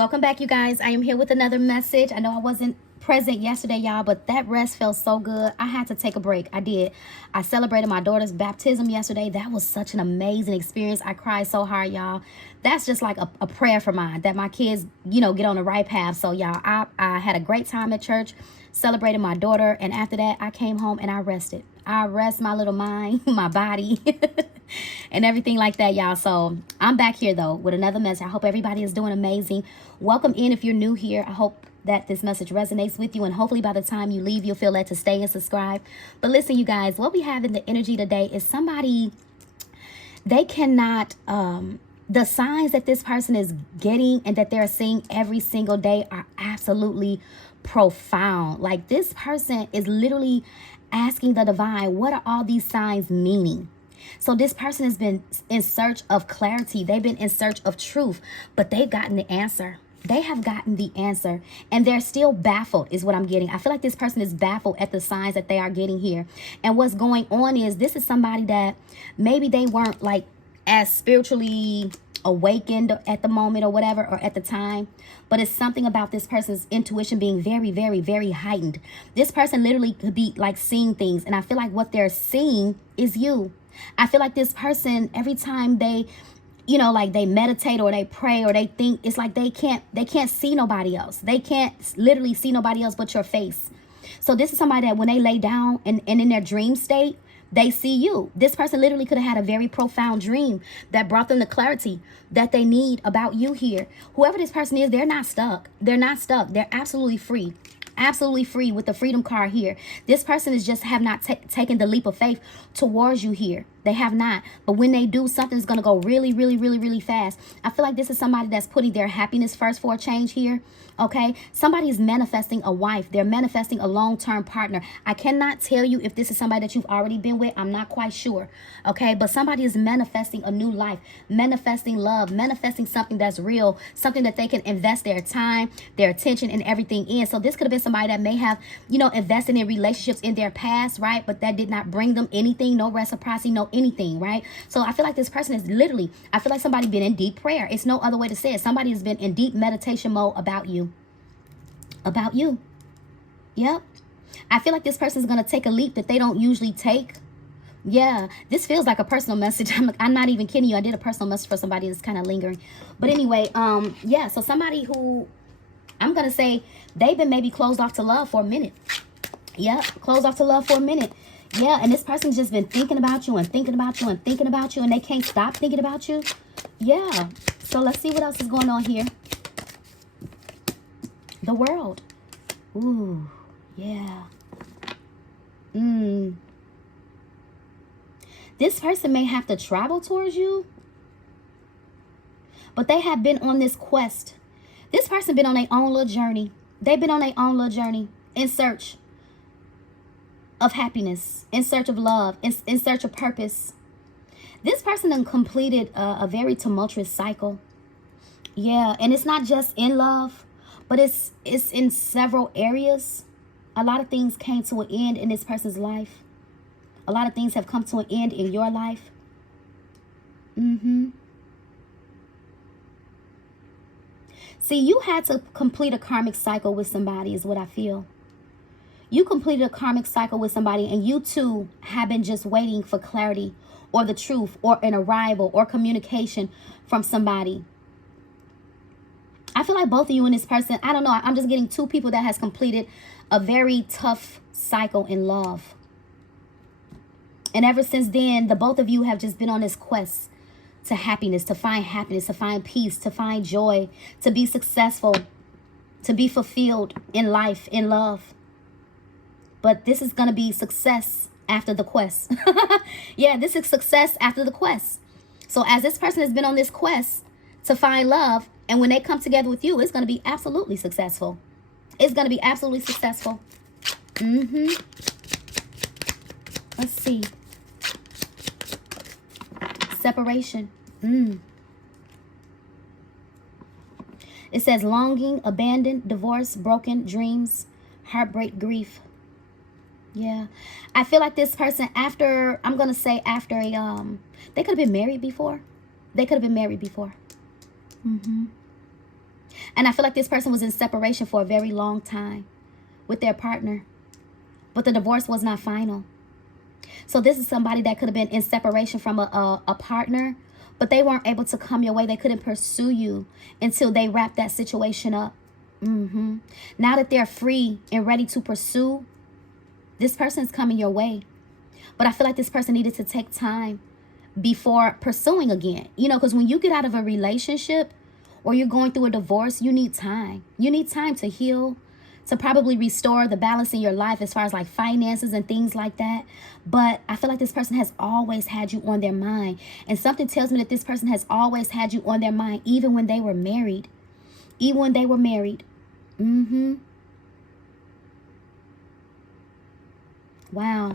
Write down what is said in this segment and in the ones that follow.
Welcome back, you guys. I am here with another message. I know I wasn't present yesterday, y'all, but that rest felt so good. I had to take a break. I did. I celebrated my daughter's baptism yesterday. That was such an amazing experience. I cried so hard, y'all. That's just like a prayer for mine, that my kids, get on the right path. So, y'all, I had a great time at church, celebrated my daughter, and after that, I came home and I rested. I rest my little mind, my body, and everything like that, y'all. So I'm back here, though, with another message. I hope everybody is doing amazing. Welcome in if you're new here. I hope that this message resonates with you, and hopefully by the time you leave, you'll feel led to stay and subscribe. But listen, you guys, what we have in the energy today is somebody, they cannot, the signs that this person is getting and that they're seeing every single day are absolutely profound. Like, this person is literally asking the divine, what are all these signs meaning? So this person has been in search of clarity. They've been in search of truth, but they've gotten the answer. They have gotten the answer, and they're still baffled is what I'm getting. I feel like this person is baffled at the signs that they are getting here. And what's going on is this is somebody that maybe they weren't like as spiritually awakened at the moment or whatever, or at the time, but it's something about this person's intuition being very, very, very heightened. This person literally could be like seeing things, and I feel like what they're seeing is you. I feel like this person, every time they like they meditate or they pray or they think, it's like they can't see nobody else. They can't literally see nobody else but your face. So this is somebody that when they lay down and in their dream state, they see you. This person literally could have had a very profound dream that brought them the clarity that they need about you here. Whoever this person is, they're not stuck. They're not stuck. They're absolutely free. Absolutely free with the freedom card here. This person is just have not taken the leap of faith towards you here. They have not. But when they do, something's going to go really, really, really, really fast. I feel like this is somebody that's putting their happiness first for a change here. Okay. Somebody is manifesting a wife. They're manifesting a long-term partner. I cannot tell you if this is somebody that you've already been with. I'm not quite sure. Okay. But somebody is manifesting a new life, manifesting love, manifesting something that's real, something that they can invest their time, their attention, and everything in. So this could have been somebody that may have, invested in relationships in their past, right? But that did not bring them anything, no reciprocity, no anything, right? So I feel like this person is literally, I feel like somebody been in deep prayer. It's no other way to say it. Somebody has been in deep meditation mode about you. About you. Yep. I feel like this person is going to take a leap that they don't usually take. Yeah, this feels like a personal message. I'm not even kidding you. I did a personal message for somebody that's kind of lingering. But anyway, yeah, so somebody who, I'm going to say, they've been maybe closed off to love for a minute. Yeah, closed off to love for a minute. Yeah, and this person's just been thinking about you and thinking about you and thinking about you, and they can't stop thinking about you. Yeah, so let's see what else is going on here. The world. Ooh, yeah. This person may have to travel towards you, but they have been on this quest. This person been on their own little journey. They've been on their own little journey in search of happiness, in search of love, in search of purpose. This person done completed a very tumultuous cycle. Yeah, and it's not just in love, but it's in several areas. A lot of things came to an end in this person's life. A lot of things have come to an end in your life. See, you had to complete a karmic cycle with somebody is what I feel. You completed a karmic cycle with somebody, and you too have been just waiting for clarity or the truth or an arrival or communication from somebody. I feel like both of you and this person, I don't know, I'm just getting two people that has completed a very tough cycle in love. And ever since then, the both of you have just been on this quest to happiness, to find peace, to find joy, to be successful, to be fulfilled in life, in love. But this is going to be success after the quest. Yeah, this is success after the quest. So as this person has been on this quest to find love, and when they come together with you, it's going to be absolutely successful. It's going to be absolutely successful. Let's see. Separation. It says longing, abandoned, divorce, broken, dreams, heartbreak, grief. Yeah. I feel like this person after, I'm going to say after a, they could have been married before. They could have been married before. And I feel like this person was in separation for a very long time with their partner, but the divorce was not final. So this is somebody that could have been in separation from a partner, but they weren't able to come your way. They couldn't pursue you until they wrapped that situation up. Now that they're free and ready to pursue, this person is coming your way. But I feel like this person needed to take time before pursuing again. You know, because when you get out of a relationship or you're going through a divorce, you need time. You need time to heal, to probably restore the balance in your life as far as like finances and things like that. But I feel like this person has always had you on their mind. And something tells me that this person has always had you on their mind, even when they were married. Even when they were married. Wow.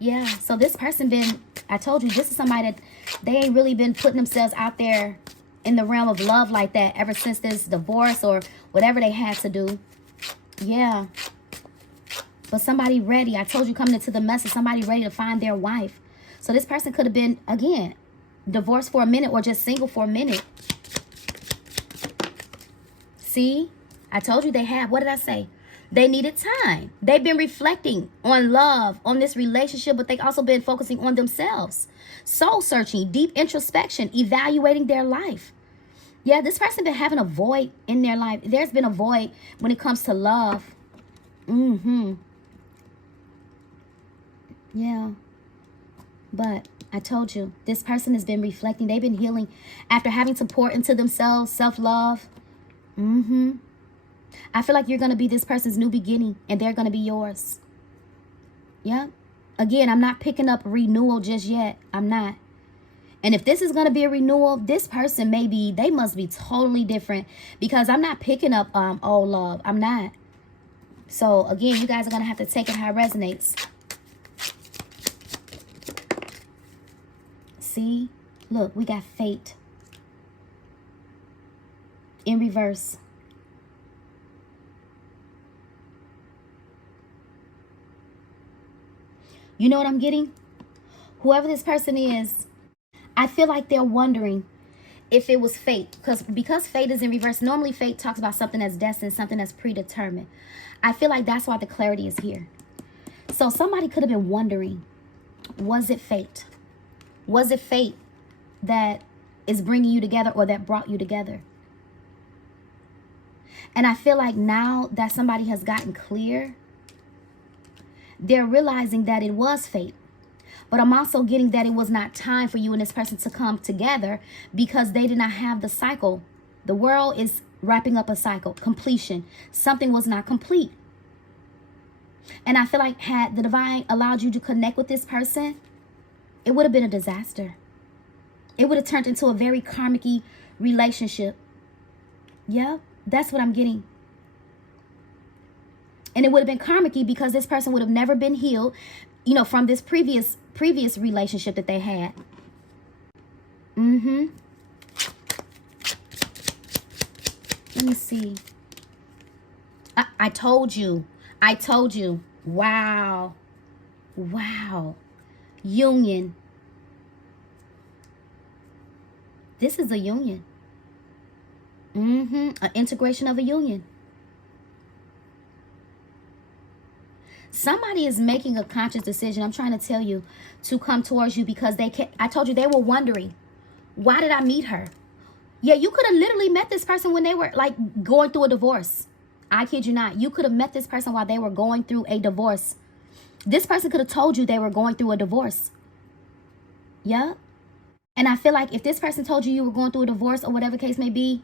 Yeah. So this person been, I told you, this is somebody that they ain't really been putting themselves out there in the realm of love like that ever since this divorce or whatever they had to do. Yeah. But somebody ready. I told you coming into the message, somebody ready to find their wife. So this person could have been, again, divorced for a minute or just single for a minute. See? I told you they have. What did I say? They needed time. They've been reflecting on love, on this relationship, but they've also been focusing on themselves. Soul searching, deep introspection, evaluating their life. Yeah, this person been having a void in their life. There's been a void when it comes to love. Yeah. But I told you, this person has been reflecting. They've been healing after having to pour into themselves, self-love. I feel like you're going to be this person's new beginning and they're going to be yours. Yeah. Again, I'm not picking up renewal just yet. I'm not. And if this is going to be a renewal, this person they must be totally different, because I'm not picking up old love. I'm not. So again, you guys are going to have to take it how it resonates. See, look, we got fate in reverse. You know what I'm getting? Whoever this person is, I feel like they're wondering if it was fate. Because fate is in reverse. Normally fate talks about something that's destined, something that's predetermined. I feel like that's why the clarity is here. So somebody could have been wondering, was it fate? Was it fate that is bringing you together or that brought you together? And I feel like now that somebody has gotten clear, they're realizing that it was fate. But I'm also getting that it was not time for you and this person to come together because they did not have the cycle. The world is wrapping up a cycle, completion. Something was not complete. And I feel like had the divine allowed you to connect with this person, it would have been a disaster. It would have turned into a very karmic-y relationship. Yeah, that's what I'm getting. And it would have been karmic-y because this person would have never been healed, you know, from this previous relationship that they had. Let me see. I told you. I told you. Wow. Wow. Union. This is a union. An integration of a union. Somebody is making a conscious decision, I'm trying to tell you, to come towards you because I told you they were wondering, why did I meet her? Yeah, you could have literally met this person when they were like going through a divorce. I kid you not. You could have met this person while they were going through a divorce. This person could have told you they were going through a divorce. Yeah. And I feel like if this person told you you were going through a divorce or whatever case may be,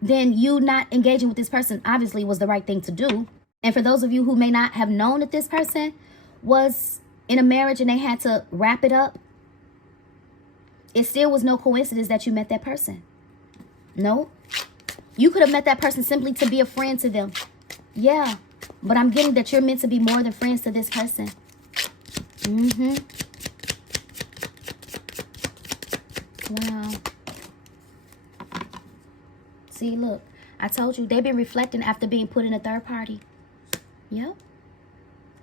then you not engaging with this person obviously was the right thing to do. And for those of you who may not have known that this person was in a marriage and they had to wrap it up, it still was no coincidence that you met that person. No. You could have met that person simply to be a friend to them. Yeah. But I'm getting that you're meant to be more than friends to this person. Wow. See, look. I told you, they've been reflecting after being put in a third party. Yep.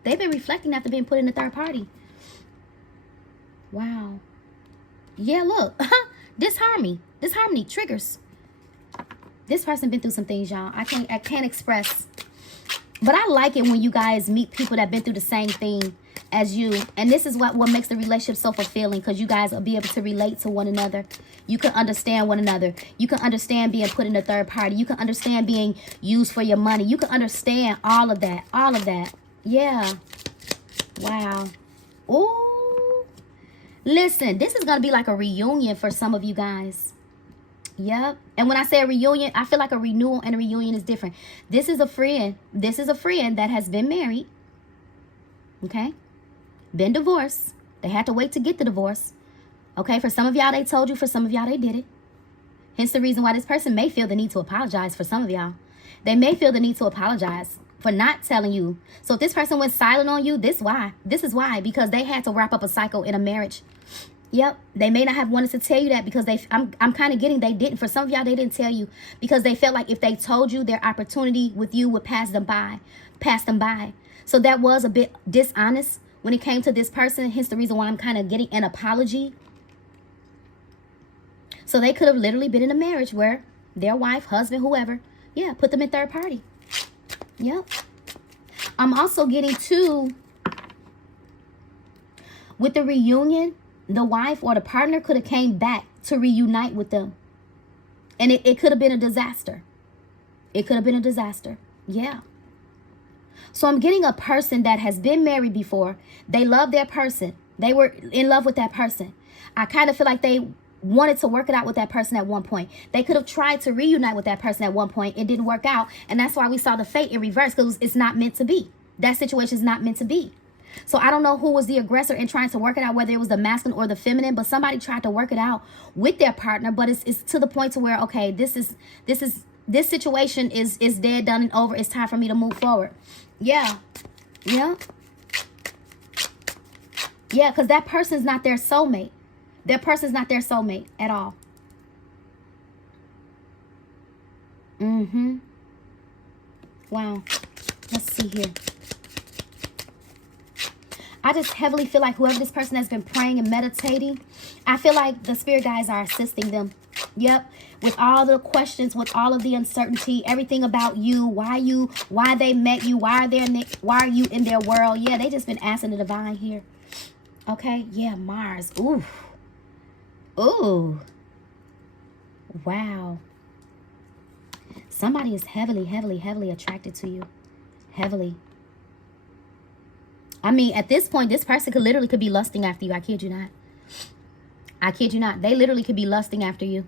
They've been reflecting after being put in a third party. Wow. Yeah, look. Disharmony triggers. This person been through some things, y'all. I can't express. But I like it when you guys meet people that been through the same thing as you. And this is what makes the relationship so fulfilling, because you guys will be able to relate to one another. You can understand one another. You can understand being put in a third party. You can understand being used for your money. You can understand all of that. All of that. Yeah. Wow. Ooh. Listen, this is going to be like a reunion for some of you guys. Yep. And when I say a reunion, I feel like a renewal and a reunion is different. This is a friend. This is a friend that has been married. Okay. Been divorced. They had to wait to get the divorce. Okay. For some of y'all, they told you. For some of y'all, they did it. Hence the reason why this person may feel the need to apologize. For some of y'all, they may feel the need to apologize for not telling you. So if this person went silent on you, this is why. Because they had to wrap up a cycle in a marriage. Yep. They may not have wanted to tell you that because I'm kind of getting they didn't. For some of y'all, they didn't tell you because they felt like if they told you, their opportunity with you would pass them by. So that was a bit dishonest when it came to this person. Hence the reason why I'm kind of getting an apology. So they could have literally been in a marriage where their wife, husband, whoever, yeah, put them in third party. Yep. I'm also getting to, with the reunion, the wife or the partner could have came back to reunite with them. And it could have been a disaster. It could have been a disaster. Yeah. So I'm getting a person that has been married before. They love their person. They were in love with that person. I kind of feel like they wanted to work it out with that person at one point. They could have tried to reunite with that person at one point. It didn't work out. And that's why we saw the fate in reverse, because it's not meant to be. That situation is not meant to be. So I don't know who was the aggressor in trying to work it out, whether it was the masculine or the feminine, but somebody tried to work it out with their partner. But it's to the point to where, okay, this situation is dead, done, and over. It's time for me to move forward. Yeah. Yeah. Yeah, because that person's not their soulmate. That person's not their soulmate at all. Wow. Let's see here. I just heavily feel like whoever this person has been praying and meditating, I feel like the spirit guides are assisting them. Yep. With all the questions, with all of the uncertainty, everything about you, why they met you, why are you in their world? Yeah, they just been asking the divine here. Okay. Yeah, Mars. Ooh. Ooh. Wow. Somebody is heavily, heavily, heavily attracted to you. Heavily. I mean, at this point, this person could be lusting after you. I kid you not. I kid you not. They literally could be lusting after you.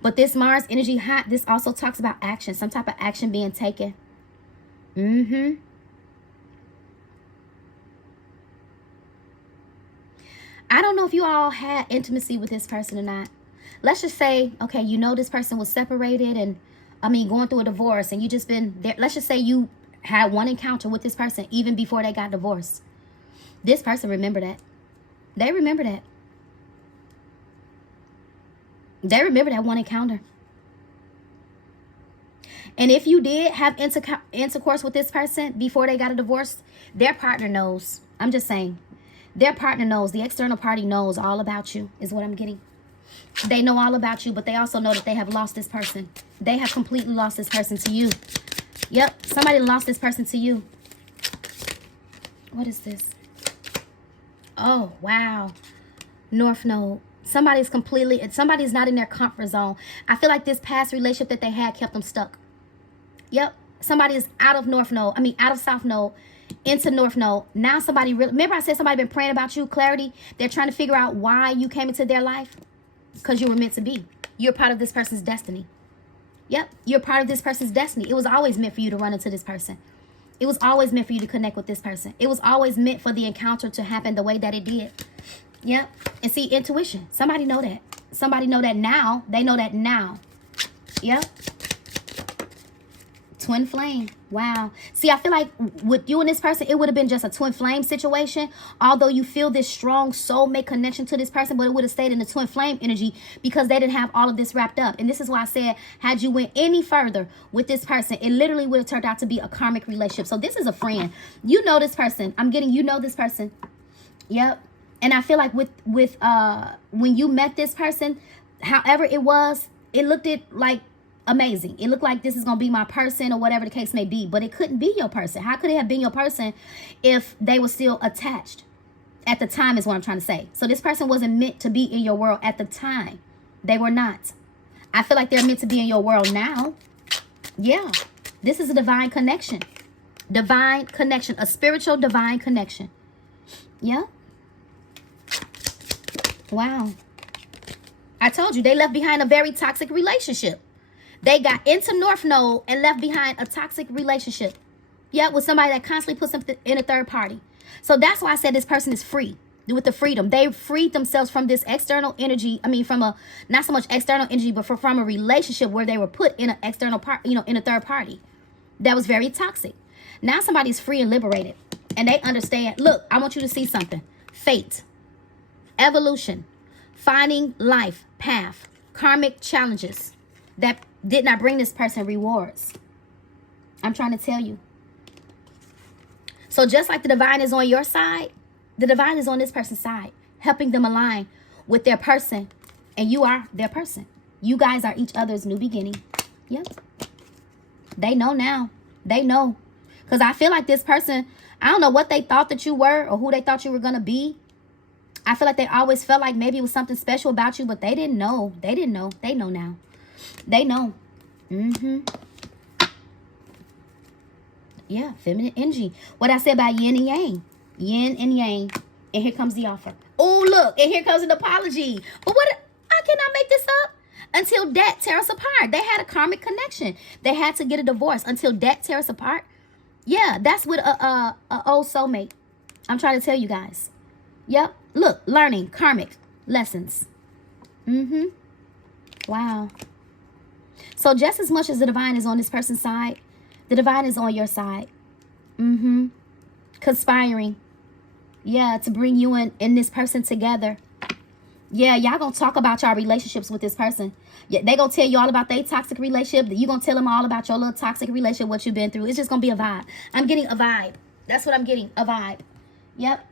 But this Mars energy hot, this also talks about action. Some type of action being taken. I don't know if you all had intimacy with this person or not. Let's just say, okay, you know this person was separated and, I mean, going through a divorce, and you just been there. Let's just say you had one encounter with this person even before they got divorced. This person remember that. They remember that. They remember that one encounter. And if you did have intercourse with this person before they got a divorce, their partner knows. I'm just saying. Their partner knows. The external party knows all about you, is what I'm getting. They know all about you, but they also know that they have lost this person. They have completely lost this person to you. Yep, somebody lost this person to you. What is this? Oh, wow. North Node. Somebody's not in their comfort zone. I feel like this past relationship that they had kept them stuck. Yep, somebody is out of North Node. I mean, out of South Node into North Node. Now somebody remember I said somebody been praying about you, clarity. They're trying to figure out why you came into their life. Because you were meant to be. You're part of this person's destiny. Yep, you're part of this person's destiny. It was always meant for you to run into this person. It was always meant for you to connect with this person. It was always meant for the encounter to happen the way that it did. Yep. And see, intuition. Somebody know that. Somebody know that now. They know that now. Yep. Twin flame. Wow. See, I feel like with you and this person, it would have been just a twin flame situation. Although you feel this strong soulmate connection to this person, but it would have stayed in the twin flame energy because they didn't have all of this wrapped up. And this is why I said, had you went any further with this person, it literally would have turned out to be a karmic relationship. So this is a friend. You know this person. I'm getting, you know this person. Yep. And I feel like with when you met this person, However it was, it looked like amazing. It looked like this is going to be my person or whatever the case may be. But it couldn't be your person. How could it have been your person if they were still attached? At the time is what I'm trying to say. So this person wasn't meant to be in your world at the time. They were not. I feel like they're meant to be in your world now. Yeah. This is a divine connection. Divine connection. A spiritual divine connection. Yeah. Wow. I told you they left behind a very toxic relationship. They got into North Node and left behind a toxic relationship. Yeah, with somebody that constantly puts them in a third party. So that's why I said this person is free. With the freedom, they freed themselves from this external energy. I mean, from a, not so much external energy, but from a relationship where they were put in an external part, in a third party that was very toxic. Now somebody's free and liberated, and they understand. Look, I want you to see something. Fate, evolution, finding life path, karmic challenges that did not bring this person rewards. I'm trying to tell you. So just like the divine is on your side, the divine is on this person's side, helping them align with their person. And you are their person. You guys are each other's new beginning. Yep. They know now. They know. Because I feel like this person, I don't know what they thought that you were or who they thought you were going to be. I feel like they always felt like maybe it was something special about you, but they didn't know. They didn't know. They know now. They know. Yeah, feminine energy. What I said about yin and yang. Yin and yang. And here comes the offer. Oh, look. And here comes an apology. But what? I cannot make this up. Until death tear us apart. They had a karmic connection. They had to get a divorce until death tear us apart. Yeah, that's with a old soulmate. I'm trying to tell you guys. Yep. Look, learning karmic lessons. Wow. So just as much as the divine is on this person's side, the divine is on your side. Conspiring. Yeah, to bring you and this person together. Yeah, y'all gonna talk about y'all relationships with this person. Yeah, they gonna tell you all about their toxic relationship. You gonna tell them all about your little toxic relationship, what you've been through. It's just gonna be a vibe. I'm getting a vibe. That's what I'm getting, a vibe. Yep.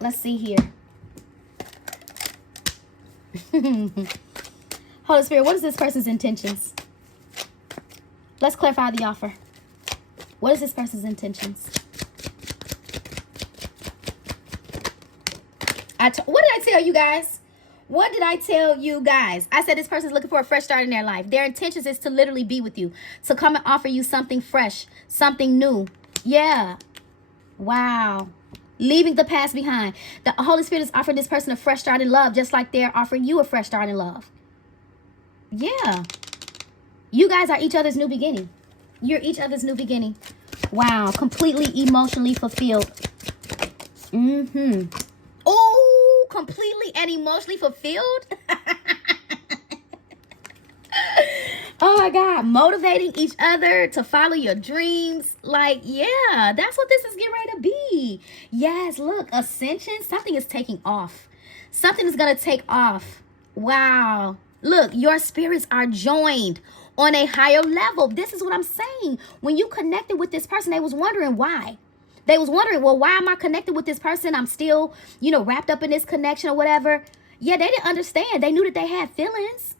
Let's see here. Holy Spirit, what is this person's intentions? Let's clarify the offer. What is this person's intentions? What did I tell you guys? What did I tell you guys? I said this person's looking for a fresh start in their life. Their intentions is to literally be with you. To come and offer you something fresh. Something new. Yeah. Wow. Leaving the past behind. The Holy Spirit is offering this person a fresh start in love. Just like they're offering you a fresh start in love. Yeah. You guys are each other's new beginning. You're each other's new beginning. Wow. Completely emotionally fulfilled. Oh, completely and emotionally fulfilled. Oh my God. Motivating each other to follow your dreams. Like, yeah, that's what this is getting ready to be. Yes, look, ascension. Something is taking off. Something is going to take off. Wow. Look, your spirits are joined on a higher level. This is what I'm saying. When you connected with this person, they was wondering why. They was wondering, well, why am I connected with this person? I'm still, wrapped up in this connection or whatever. Yeah, they didn't understand. They knew that they had feelings.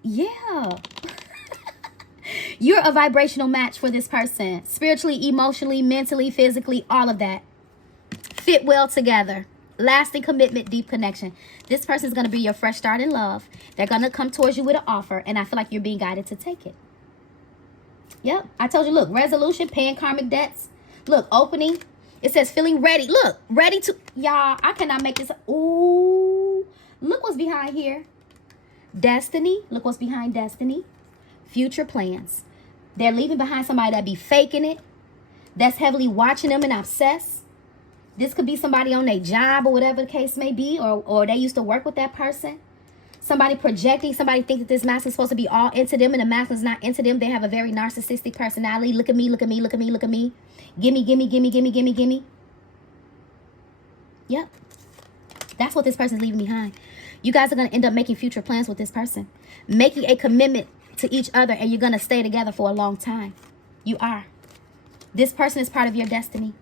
Yeah. You're a vibrational match for this person. Spiritually, emotionally, mentally, physically, all of that. Fit well together. Lasting commitment, deep connection. This person is going to be your fresh start in love. They're going to come towards you with an offer. And I feel like you're being guided to take it. Yep. I told you, look, resolution, paying karmic debts. Look, opening. It says feeling ready. Look, ready to. Y'all, I cannot make this up. Ooh. Look what's behind here. Destiny. Look what's behind destiny. Future plans. They're leaving behind somebody that be faking it. That's heavily watching them and obsessed. This could be somebody on their job or whatever the case may be. Or they used to work with that person. Somebody projecting. Somebody think that this mask is supposed to be all into them. And the mask is not into them. They have a very narcissistic personality. Look at me, look at me, look at me, look at me. Gimme, gimme, gimme, gimme, gimme, gimme. Yep. That's what this person's leaving behind. You guys are going to end up making future plans with this person. Making a commitment to each other. And you're going to stay together for a long time. You are. This person is part of your destiny.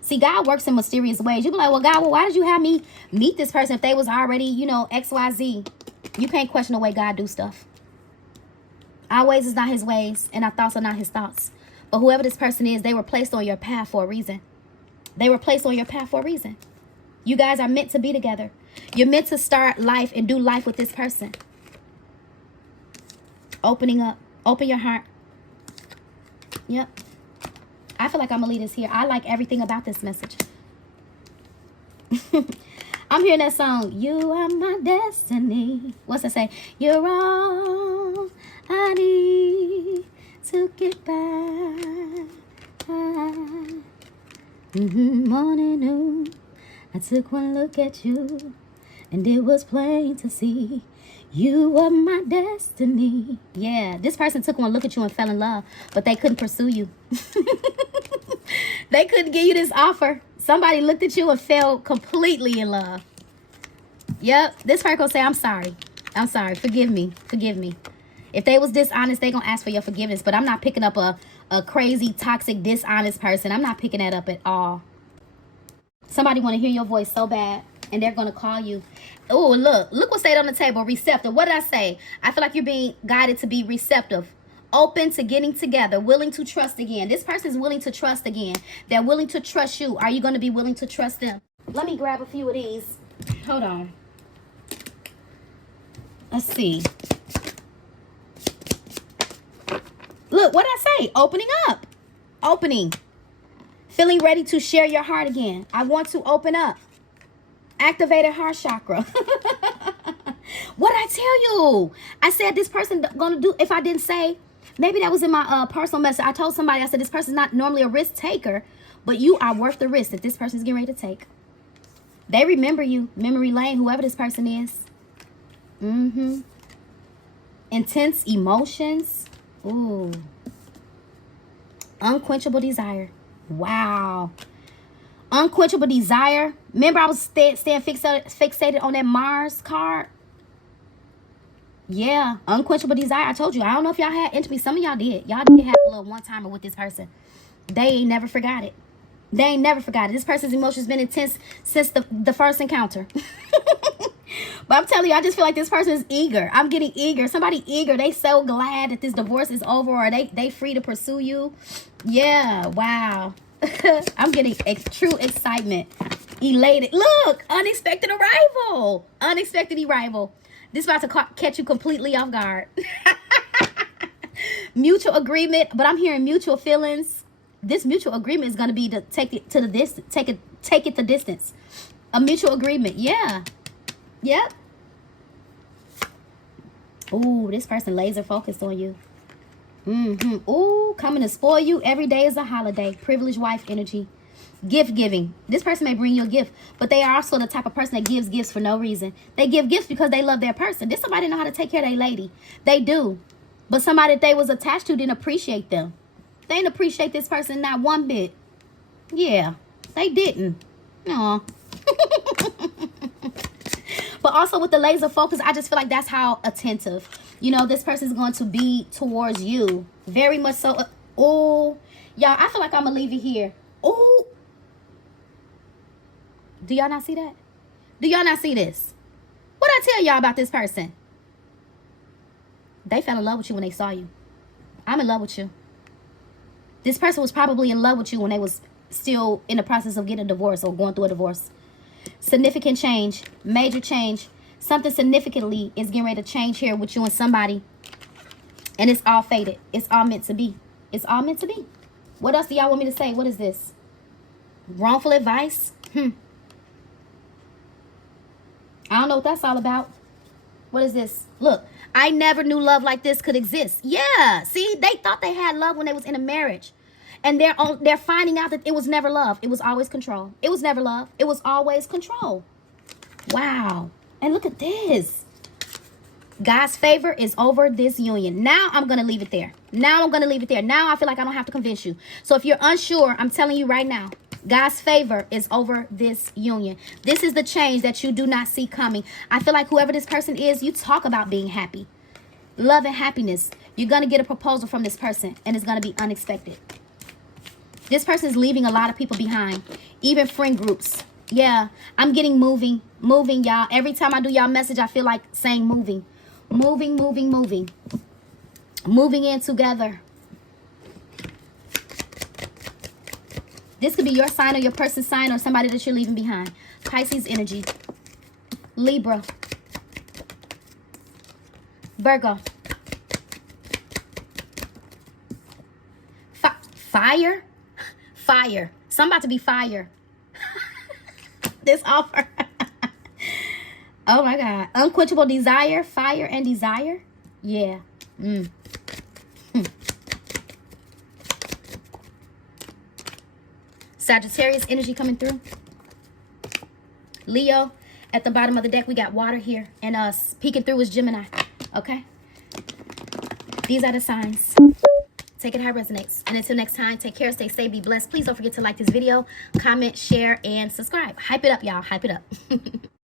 See, God works in mysterious ways. You'll be like, well, God, why did you have me meet this person if they was already, XYZ? You can't question the way God do stuff. Our ways is not his ways, and our thoughts are not his thoughts. But whoever this person is, they were placed on your path for a reason. They were placed on your path for a reason. You guys are meant to be together. You're meant to start life and do life with this person. Opening up. Open your heart. Yep. I feel like I'm going to leave this here. I like everything about this message. I'm hearing that song. You are my destiny. What's it say? You're all I need to get by. Morning, noon, I took one look at you, and it was plain to see you were my destiny. Yeah, this person took one look at you and fell in love, but they couldn't pursue you. They couldn't give you this offer. Somebody looked at you and fell completely in love. Yep, this person gonna say, I'm sorry. I'm sorry. Forgive me. Forgive me. If they was dishonest, they gonna ask for your forgiveness. But I'm not picking up a crazy, toxic, dishonest person. I'm not picking that up at all. Somebody want to hear your voice so bad, and they're gonna call you. Oh, look what stayed on the table. Receptive. What did I say? I feel like you're being guided to be receptive, open to getting together, willing to trust again. This person is willing to trust again. They're willing to trust you. Are you going to be willing to trust them? Let me grab a few of these. Hold on. Let's see. Look, what did I say? Opening up. Opening. Feeling ready to share your heart again. I want to open up. Activated heart chakra. What did I tell you? I said this person gonna do, if I didn't say, maybe that was in my personal message. I told somebody, I said, this person's not normally a risk taker, but you are worth the risk that this person's getting ready to take. They remember you. Memory lane, whoever this person is. Intense emotions. Ooh. Unquenchable desire. Wow. Unquenchable desire. Remember I was staying fixated on that Mars card? Yeah. Unquenchable desire. I told you. I don't know if y'all had intimacy. Some of y'all did. Y'all did have a little one-timer with this person. They ain't never forgot it. They ain't never forgot it. This person's emotions been intense since the first encounter. But I'm telling you, I just feel like this person is eager. I'm getting eager. Somebody eager. They so glad that this divorce is over, or they free to pursue you. Yeah. Wow. I'm getting true excitement. Elated. Look, unexpected arrival. Unexpected arrival. This is about to catch you completely off guard. Mutual agreement, but I'm hearing mutual feelings. This mutual agreement is going to be to take it to the distance. Take it the distance. A mutual agreement. Yeah. Yep. Ooh, this person laser focused on you. Ooh, coming to spoil you. Every day is a holiday. Privileged wife energy. Gift giving. This person may bring you a gift, but they are also the type of person that gives gifts for no reason. They give gifts because they love their person. This somebody know how to take care of their lady. They do. But somebody that they was attached to didn't appreciate them. They didn't appreciate this person not one bit. Yeah, they didn't. Aw. But also with the laser focus, I just feel like that's how attentive, you know, this person is going to be towards you. Very much so. Oh, y'all, I feel like I'm going to leave it here. Oh. Do y'all not see that? Do y'all not see this? What I tell y'all about this person? They fell in love with you when they saw you. I'm in love with you. This person was probably in love with you when they was still in the process of getting a divorce or going through a divorce. Significant change, major change. Something significantly is getting ready to change here with you and somebody. And it's all fated. It's all meant to be. It's all meant to be. What else do y'all want me to say? What is this? Wrongful advice? I don't know what that's all about. What is this? Look, I never knew love like this could exist. Yeah, see, they thought they had love when they was in a marriage. And they're finding out that it was never love. It was always control. It was never love. It was always control. Wow. And look at this. God's favor is over this union. Now I'm going to leave it there. Now I'm going to leave it there. Now I feel like I don't have to convince you. So if you're unsure, I'm telling you right now, God's favor is over this union. This is the change that you do not see coming. I feel like whoever this person is, you talk about being happy. Love and happiness. You're going to get a proposal from this person, and it's going to be unexpected. This person is leaving a lot of people behind, even friend groups. Yeah, I'm getting moving. Moving, y'all. Every time I do y'all message, I feel like saying moving. Moving, moving, moving. Moving in together. This could be your sign or your person's sign or somebody that you're leaving behind. Pisces energy. Libra. Virgo. Fire. Fire. Some about to be fire. This offer. Oh my God. Unquenchable desire. Fire and desire. Yeah. Sagittarius energy coming through. Leo. At the bottom of the deck, we got water here. And peeking through is Gemini. Okay? These are the signs. Take it how it resonates. And until next time, take care, stay safe, be blessed. Please don't forget to like this video, comment, share, and subscribe. Hype it up, y'all. Hype it up.